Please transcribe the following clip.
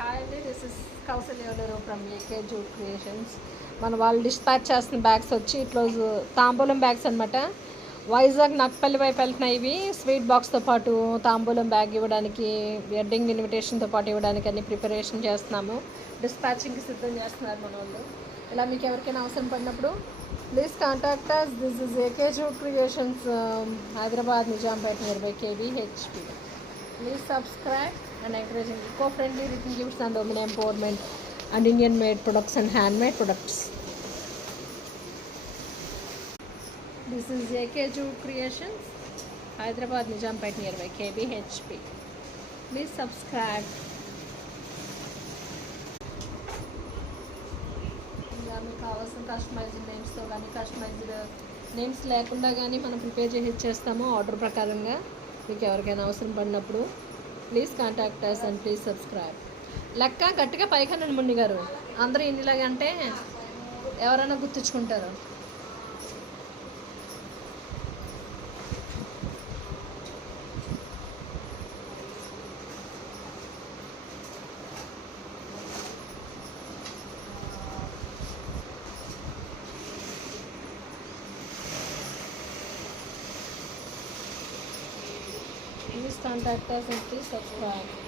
హాయ్ అండి, this is కౌసల్యవలరు from AK jute creations. మన వాళ్ళు డిస్పాచ్ చేస్తున్న బ్యాగ్స్ వచ్చి ఇట్లోజు తాంబూలం బ్యాగ్స్ అనమాట. వైజాగ్ నక్పల్లి వైపు వెళ్తున్నాయి. ఇవి స్వీట్ బాక్స్తో పాటు తాంబూలం బ్యాగ్ ఇవ్వడానికి, వెడ్డింగ్ ఇన్విటేషన్తో పాటు ఇవ్వడానికి అన్ని ప్రిపరేషన్ చేస్తున్నాము. డిస్పాచింగ్కి సిద్ధం చేస్తున్నారు మన వాళ్ళు. ఇలా మీకు ఎవరికైనా అవసరం పడినప్పుడు please contact us. This is AK jute creations, Hyderabad Nizampet near by KVHP. Please subscribe and encouraging eco-friendly written gifts and women empowerment and Indian-made products and handmade products. This is AK Jute Creations, Hyderabad Nijampet nearby KVHP. Please subscribe. ఇంకా మీకు కావాల్సిన కస్టమైజ్డ్ నేమ్స్తో కానీ customized names లేకుండా కానీ మనం ప్రిపేర్ చేసి ఇచ్చేస్తాము ఆర్డర్ ప్రకారంగా. మీకు ఎవరికైనా అవసరం పడినప్పుడు please contact us and please subscribe. లెక్క గట్టిగా పైకనండి మున్ని గారు, అందరూ ఇన్నిలాగా అంటే ఎవరైనా గుర్తుంచుకుంటారు. Please contact us and please subscribe.